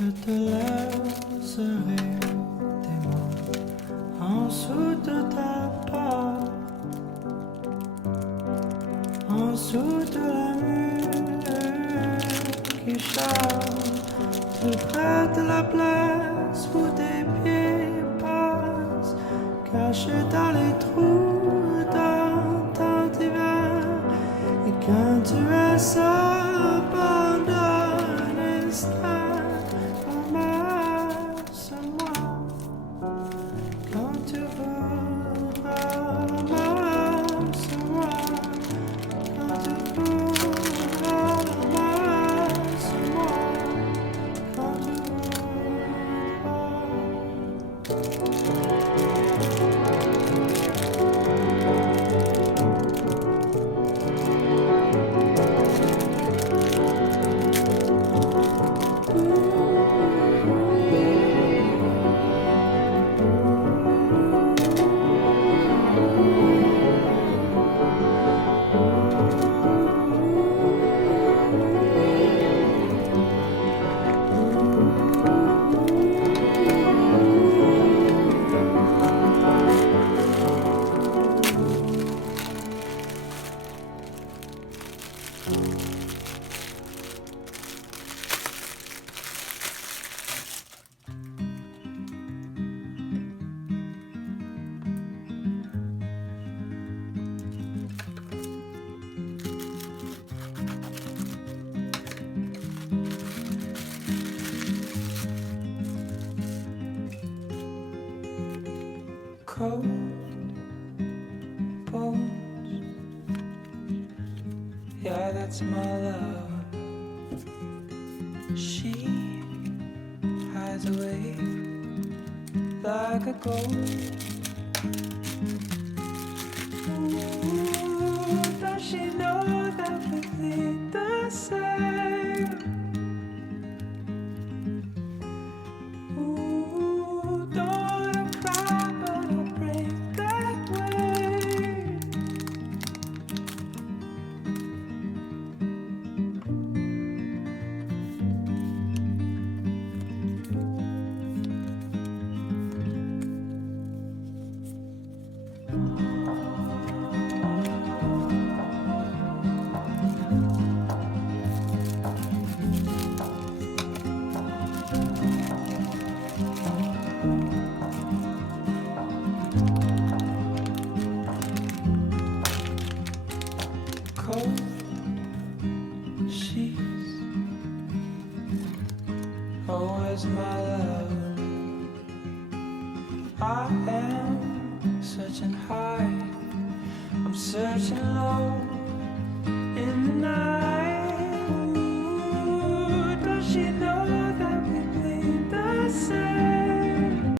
Je te laisserai tes mots en dessous de ta porte, en dessous de la mur qui chante, tout près de la place où tes pieds passent, cachés dans les trous dans ton divan. Et quand tu es seul pendant un instant, ramasse-moi quand tu voudras, ramasse-moi quand tu voudras, ramasse-moi quand tu cold bones, yeah, that's my love. She hides away like a ghost. Ooh, does she know that we think the same? Ooh, don't cry, but I'll break that way. Cold sheets, always my love. I am searching high, I'm searching low in the night.